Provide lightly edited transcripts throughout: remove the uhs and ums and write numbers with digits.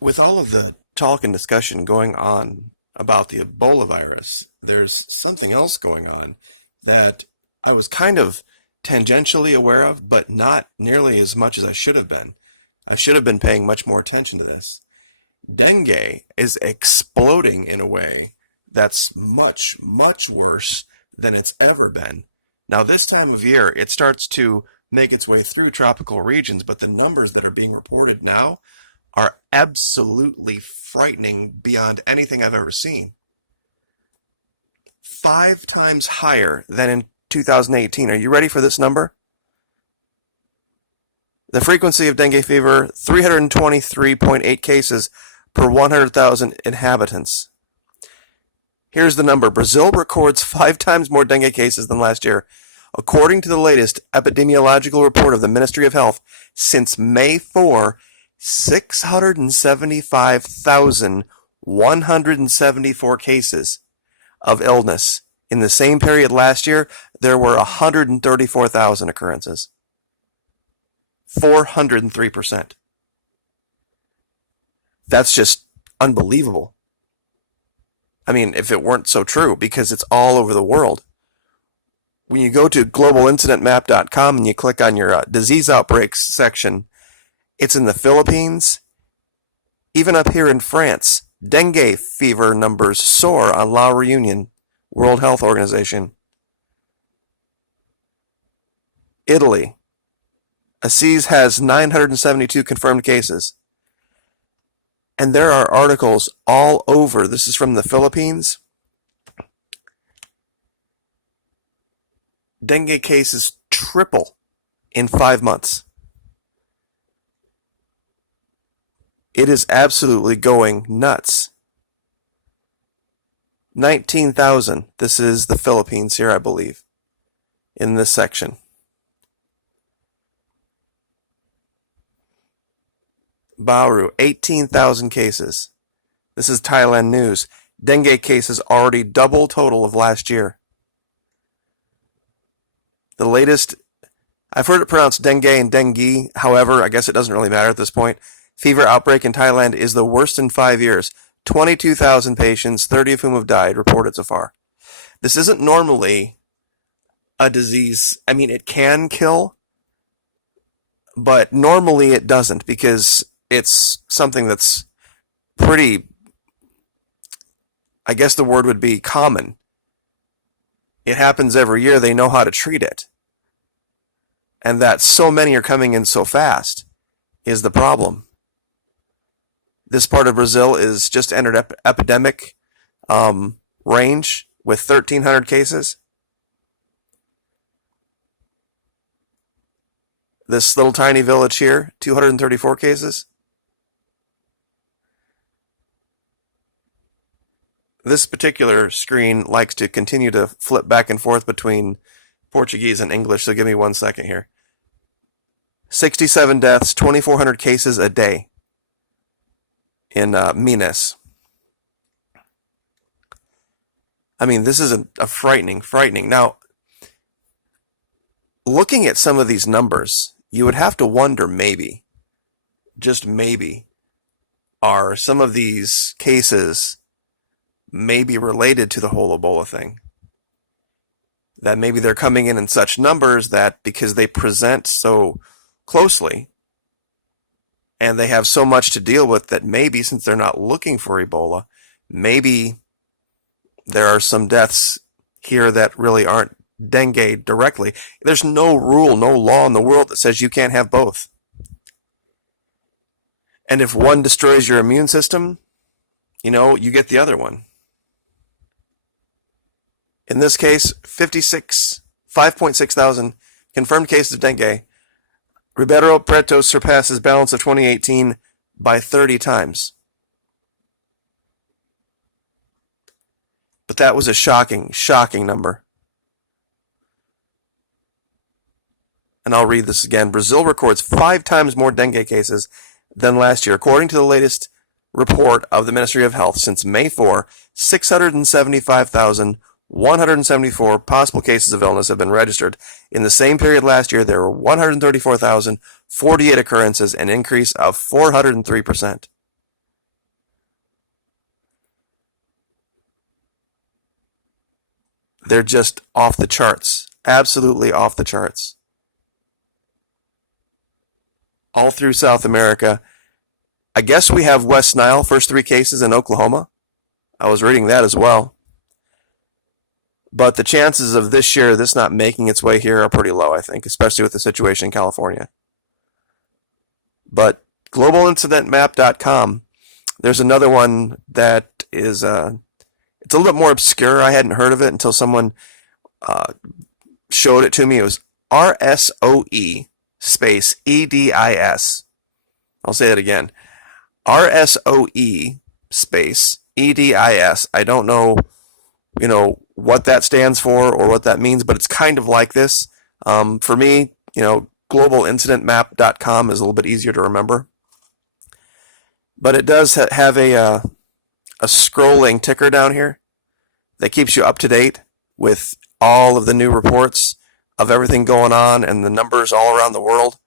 With all of the talk and discussion going on about the Ebola virus, there's something else going on that I was kind of tangentially aware of, but not nearly as much as I should have been. I should have been paying much more attention to this. Dengue is exploding in a way that's much, much worse than it's ever been. Now, this time of year, it starts to make its way through tropical regions, but the numbers that are being reported now are absolutely frightening beyond anything I've ever seen. 5 times higher than in 2018. Are you ready for this number? The frequency of dengue fever, 323.8 cases per 100,000 inhabitants. Here's the number. Brazil records 5 times more dengue cases than last year. According to the latest epidemiological report of the Ministry of Health, since May 4, 675,174 cases of illness. In the same period last year, there were 134,000 occurrences. 403%. That's just unbelievable. I mean, if it weren't so true, because it's all over the world. When you go to globalincidentmap.com and you click on your disease outbreaks section, it's in the Philippines. Even up here in France, dengue fever numbers soar on La Reunion, World Health Organization. Italy. Assisi has 972 confirmed cases. And there are articles all over. This is from the Philippines. Dengue cases triple in 5 months. It is absolutely going nuts. 19,000. This is the Philippines here, I believe, in this section. Bauru, 18,000 cases. This is Thailand news. Dengue cases already double total of last year. The latest, I've heard it pronounced dengue and dengue. However, I guess it doesn't really matter at this point. Fever outbreak in Thailand is the worst in 5 years. 22,000 patients, 30 of whom have died, reported so far. This isn't normally a disease. I mean, it can kill, but normally it doesn't because it's something that's pretty, I guess the word would be common. It happens every year. They know how to treat it. And that so many are coming in so fast is the problem. This part of Brazil is just entered epidemic range with 1,300 cases. This little tiny village here, 234 cases. This particular screen likes to continue to flip back and forth between Portuguese and English, so give me 1 second here. 67 deaths, 2,400 cases a day in Minas. I mean, this is a frightening. Now, looking at some of these numbers, you would have to wonder maybe, just maybe, are some of these cases maybe related to the whole Ebola thing? That maybe they're coming in such numbers that because they present so closely and they have so much to deal with that maybe since they're not looking for Ebola, maybe there are some deaths here that really aren't dengue directly. There's no rule, no law in the world that says you can't have both. And if one destroys your immune system, you get the other one. In this case, 5.6 thousand confirmed cases of dengue. Ribeirão Preto surpasses balance of 2018 by 30 times. But that was a shocking number. And I'll read this again. Brazil records 5 times more dengue cases than last year. According to the latest report of the Ministry of Health, since May 4, 675,174 possible cases of illness have been registered. In the same period last year, there were 134,048 occurrences, an increase of 403%. They're just off the charts. Absolutely off the charts. All through South America. I guess we have West Nile, first 3 cases in Oklahoma. I was reading that as well. But the chances of this year, this not making its way here are pretty low, I think, especially with the situation in California. But globalincidentmap.com, there's another one that is, it's a little bit more obscure. I hadn't heard of it until someone showed it to me. It was RSOE space EDIS. I'll say it again. RSOE space EDIS. I don't know, what that stands for or what that means, but it's kind of like this. For me, globalincidentmap.com is a little bit easier to remember. But it does have a scrolling ticker down here that keeps you up to date with all of the new reports of everything going on and the numbers all around the world.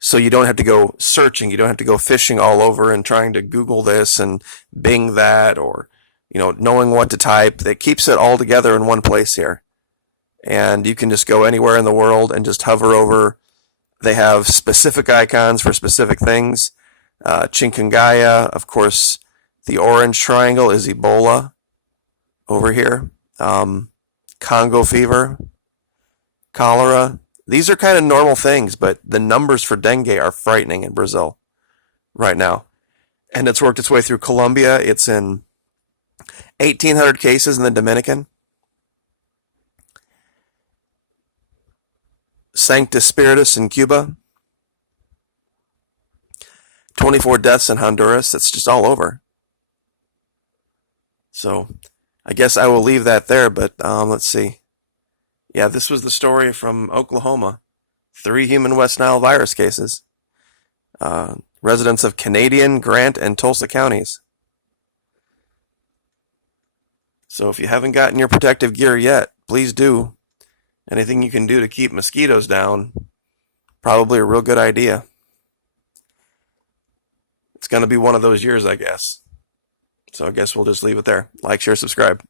So you don't have to go searching, you don't have to go fishing all over and trying to Google this and Bing that, or knowing what to type. It keeps it all together in one place here. And you can just go anywhere in the world and just hover over. They have specific icons for specific things. Chikungunya, of course, the orange triangle is Ebola over here. Congo fever, cholera. These are kind of normal things, but the numbers for dengue are frightening in Brazil right now. And it's worked its way through Colombia. It's in 1,800 cases in the Dominican. Sanctus Spiritus in Cuba. 24 deaths in Honduras. It's just all over. So I guess I will leave that there, but let's see. Yeah, this was the story from Oklahoma. 3 human West Nile virus cases. Residents of Canadian, Grant, and Tulsa counties. So if you haven't gotten your protective gear yet, please do. Anything you can do to keep mosquitoes down, probably a real good idea. It's going to be one of those years, I guess. So I guess we'll just leave it there. Like, share, subscribe.